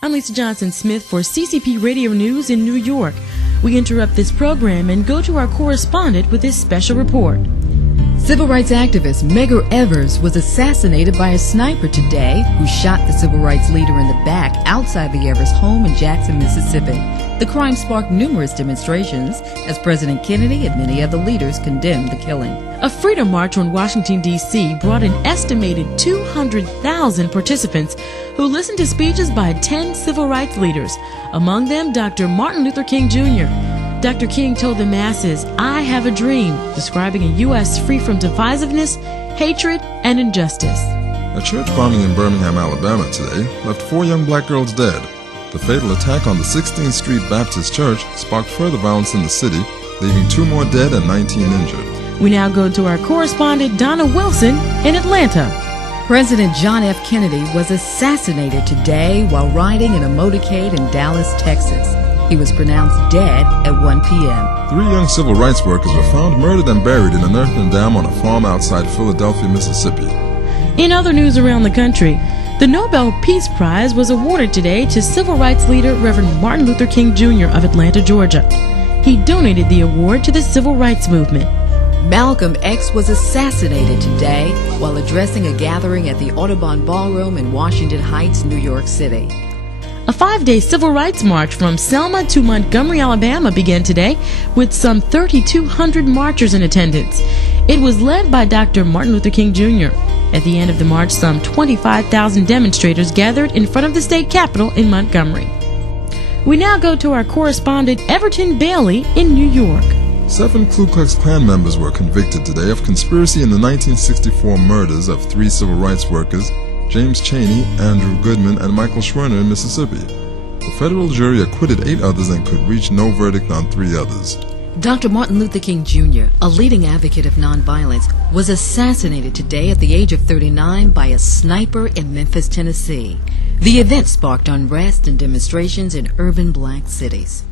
I'm Lisa Johnson-Smith for CCP Radio News in New York. We interrupt this program and go to our correspondent with this special report. Civil rights activist Medgar Evers was assassinated by a sniper today who shot the civil rights leader in the back outside the Evers home in Jackson, Mississippi. The crime sparked numerous demonstrations as President Kennedy and many other leaders condemned the killing. A freedom march on Washington, D.C. brought an estimated 200,000 participants who listened to speeches by 10 civil rights leaders, among them Dr. Martin Luther King Jr. Dr. King told the masses, "I have a dream," describing a U.S. free from divisiveness, hatred, and injustice. A church bombing in Birmingham, Alabama today left 4 young black girls dead. The fatal attack on the 16th Street Baptist Church sparked further violence in the city, leaving 2 more dead and 19 injured. We now go to our correspondent Donna Wilson in Atlanta. President John F. Kennedy was assassinated today while riding in a motorcade in Dallas, Texas. He was pronounced dead at 1 p.m. 3 young civil rights workers were found murdered and buried in an earthen dam on a farm outside Philadelphia, Mississippi. In other news around the country, the Nobel Peace Prize was awarded today to civil rights leader Reverend Martin Luther King Jr. of Atlanta, Georgia. He donated the award to the civil rights movement. Malcolm X was assassinated today while addressing a gathering at the Audubon Ballroom in Washington Heights, New York City. A 5-day civil rights march from Selma to Montgomery, Alabama began today with some 3,200 marchers in attendance. It was led by Dr. Martin Luther King Jr. At the end of the march, some 25,000 demonstrators gathered in front of the state capitol in Montgomery. We now go to our correspondent Everton Bailey in New York. 7 Ku Klux Klan members were convicted today of conspiracy in the 1964 murders of 3 civil rights workers, James Chaney, Andrew Goodman, and Michael Schwerner in Mississippi. The federal jury acquitted 8 others and could reach no verdict on 3 others. Dr. Martin Luther King Jr., a leading advocate of nonviolence, was assassinated today at the age of 39 by a sniper in Memphis, Tennessee. The event sparked unrest and demonstrations in urban black cities.